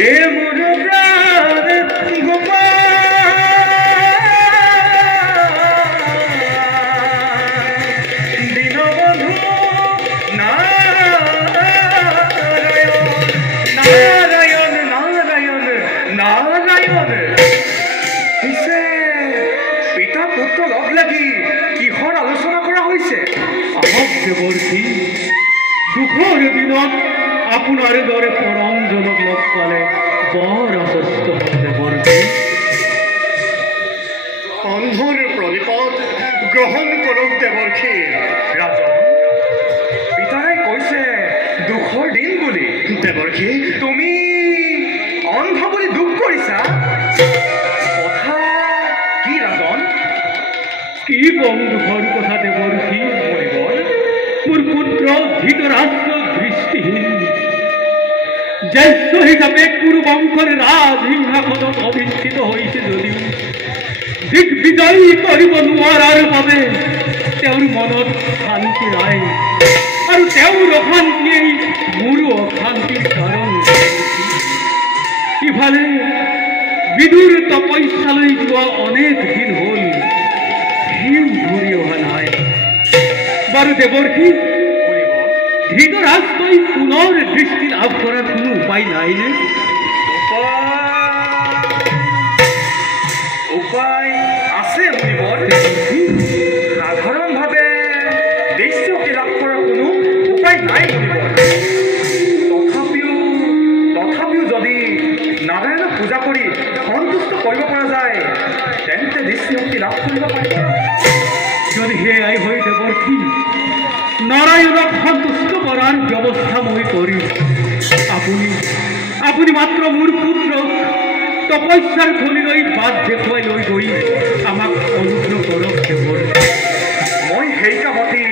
এ মোৰ প্ৰাণ গোপাল দীনবন্ধু নাৰায়ণ নাৰায়ণ নাৰায়ণ পিছে পিতা পুত্ৰ লগ লাগি কিহৰ আলোচনা কৰা হৈছে? আহক দেৱৰ্ষি, দুখৰ দিনত আপোনাৰ দৰে পৰমজনক লগ পালে বৰ আশ্বস্ত হ'ল দেৱৰ্ষি। অন্ধৰ প্ৰণিপাত গ্ৰহণ কৰক দেৱৰ্ষি। ৰাজন, পিতাই কৈছে দুখৰ দিন বুলি। দেৱৰ্ষি, তুমি অন্ধ বুলি দুখ কৰিছা? কথা কি ৰাজন? কি কম দুখৰ কথা দেৱৰ্ষি? মোৰ পুত্ৰ ধৃতৰাষ্ট্ৰ দৃষ্টিহীন, জ্যেষ্ঠ হিচাপে কুৰুবংশৰ ৰাজসিংহাসনত অধিষ্ঠিত হৈছে যদিও দিগ্বিজয়ী কৰিব নোৱাৰাৰ বাবে তেওঁৰ মনত শান্তি নাই, আৰু তেওঁৰ অশান্তিয়েই মোৰো অশান্তিৰ কাৰণ। ইফালে বিদুৰ তপস্যালৈ যোৱা অনেক দিন হ'ল, সিও ঘূৰি অহা নাই। বাৰু দেৱৰ্ষি, ধৃতৰাষ্ট্ৰই পুনৰ দৃষ্টি লাভ কৰাৰ কোনো উপায় নাইনে? উপায় আছে মুনিবৰ। সাধাৰণভাৱে দৃষ্টি লাভ কৰাৰ কোনো উপায় নাই মুনিবৰ। তথাপিও যদি নাৰায়ণক পূজা কৰি সন্তুষ্ট কৰিব পৰা যায় তেন্তে দৃষ্টিশক্তি লাভ কৰিব পাৰিব। যদি সেয়াই হয় দেৱৰ্ষি, নাৰায়ণক সন্তুষ্ট কৰাৰ ব্যৱস্থা মই কৰিম। আপুনি মাত্ৰ মোৰ পুত্ৰক তপস্যাৰ থলীলৈ বাট দেখুৱাই লৈ গৈ আমাক অনুগ্ৰহ কৰক দেৱৰ্ষি। মই সেই কামতেই